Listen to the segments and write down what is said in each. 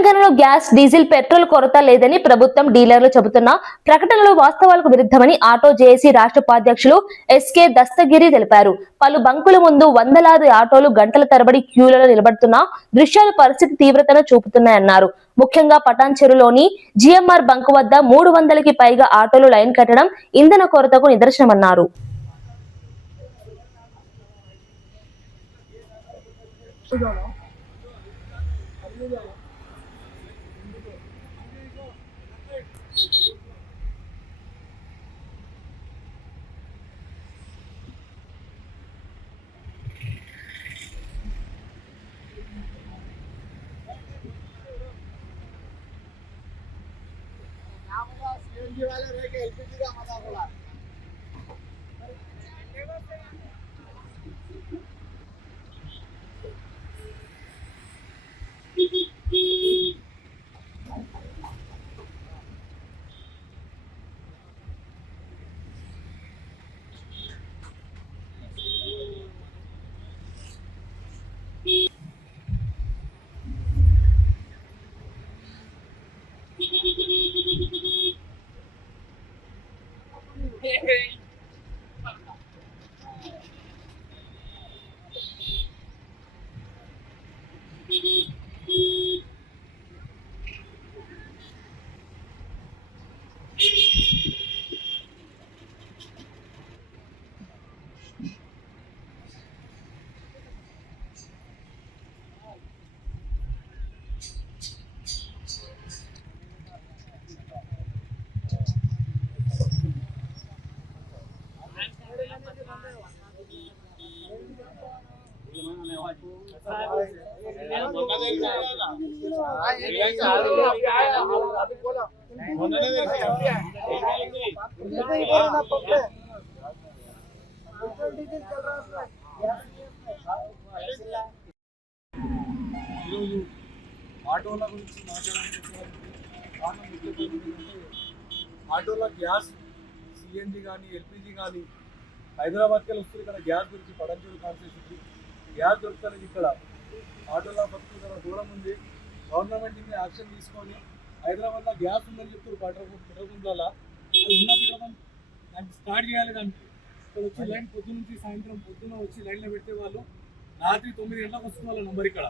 తెలంగాణలో gas, diesel, petrol కొరత లేదని ప్రభుత్వం, డీలర్లు చెబుతున్న ప్రకటనలు వాస్తవాలకు విరుద్ధమని ఆటో జేఏసీ రాష్ట్ర ఉపాధ్యక్షులు ఎస్కే దస్తగిరి తెలిపారు. పలు బంకుల ముందు వందలాది ఆటోలు గంటల తరబడి క్యూలలో నిలబడుతున్న దృశ్యాలు పరిస్థితి తీవ్రతను చూపుతున్నాయన్నారు. ముఖ్యంగా పటాన్చెరులోని జిఎంఆర్ బంక్ వద్ద 300కి పైగా ఆటోలు లైన్ కట్టడం ఇంధన కొరతకు నిదర్శనమన్నారు. ఆటోల గురించి ఆటోల గ్యాస్, సిఎన్జి కానీ, ఎల్పిజి కానీ హైదరాబాద్కి వస్తుంది. ఇక్కడ గ్యాస్ గురించి పడంచెరు కాన్స్టిట్యూన్సీ గ్యాస్ దొరుకుతుంది. ఇక్కడ ఆటోల బతుకు చాలా దూరం ఉంది. గవర్నమెంట్ మీద యాక్షన్ తీసుకొని హైదరాబాద్లో గ్యాస్ ఉందని చెప్తారు. పెట్రోల్ బంక్లలో అది ఉన్న పెట్రోల్ దానికి స్టార్ట్ చేయాలి. దానికి ఇక్కడ వచ్చి లైన్ పొద్దున్న నుంచి సాయంత్రం పొద్దున్న వచ్చి లైన్లో పెట్టే వాళ్ళు రాత్రి 9 గంటలకు వస్తుంది వాళ్ళ నంబర్. ఇక్కడ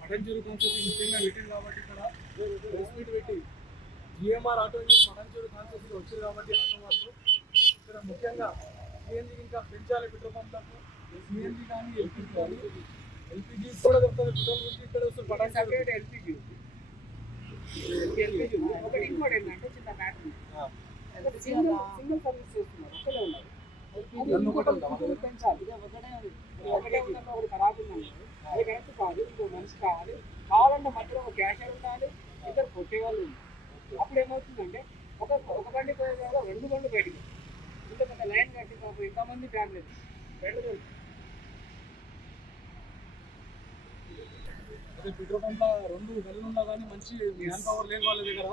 పడంచెరు కాన్స్టిట్యూన్సీ ముఖ్యంగా పెట్టింది కాబట్టి ఇక్కడ రెస్పీట్ పెట్టి GMR auto engine Patancheru constituency వచ్చారు కాబట్టి ఆటో వాళ్ళు ఇక్కడ ముఖ్యంగా సిఎన్జి ఇంకా పెంచాలి. పెట్రోల్ పంప్లకు సిఎన్జి కానీ, ఎల్పిజి కానీ, ఎల్పిజి కూడా దొరుకుతుంది. పెట్రోల్ గురించి ఇక్కడ వస్తుంది పడంచెరు ఎల్పిజి ఒకటి. ఇంకోటి ఏంటంటే చిన్న బ్యాటరీ సింగిల్ సర్వీస్ చేస్తున్నారు. ఒకటే ఉన్నారు. పెంచాలి. ఒకటే ఉన్న ఒకటి ఖరాబ్ ఉందండి. అది కరెక్ట్ కాదు. ఇంకో మనిషి కావాలి. కావాలంటే మధ్యలో ఒక క్యాషియర్ ఉండాలి, ఇద్దరు కొట్టేవాళ్ళు ఉంది. అప్పుడు ఏమవుతుందంటే ఒక బండి పోయే కదా 2 బండ్లు బయటికి ఇంత పెద్ద లైన్ కట్టి ఇంతమంది ఫ్యామిలీ 2 అదే పెట్రోల్ పంప్లో 2 గల్లు ఉన్నా కానీ మంచి మ్యాన్ పవర్ లేని వాళ్ళ దగ్గర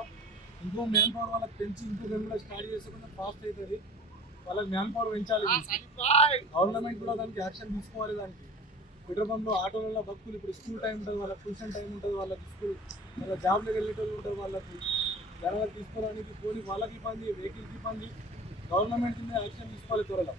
ఇంకో మ్యాన్ పవర్ వాళ్ళకి పెంచి ఇంకో గల్లులో స్టార్ట్ చేస్తే కొంచెం ఫాస్ట్ అవుతుంది. వాళ్ళకి మ్యాన్ పవర్ పెంచాలి. గవర్నమెంట్ కూడా దానికి యాక్షన్ తీసుకోవాలి. దానికి పెట్రోల్ పంప్లో ఆటోలలో భక్తులు ఇప్పుడు స్కూల్ టైం ఉంటుంది, వాళ్ళకి ట్యూషన్ టైం ఉంటుంది, వాళ్ళకి స్కూల్ వాళ్ళ జాబ్లోకి వెళ్ళేటోళ్ళు ఉంటుంది. వాళ్ళకి జనాలు తీసుకోవడానికి పోనీ వాళ్ళకి ఇబ్బంది, వెహికల్కి ఇబ్బంది. గవర్నమెంట్ మీద యాక్షన్ తీసుకోవాలి త్వరగా.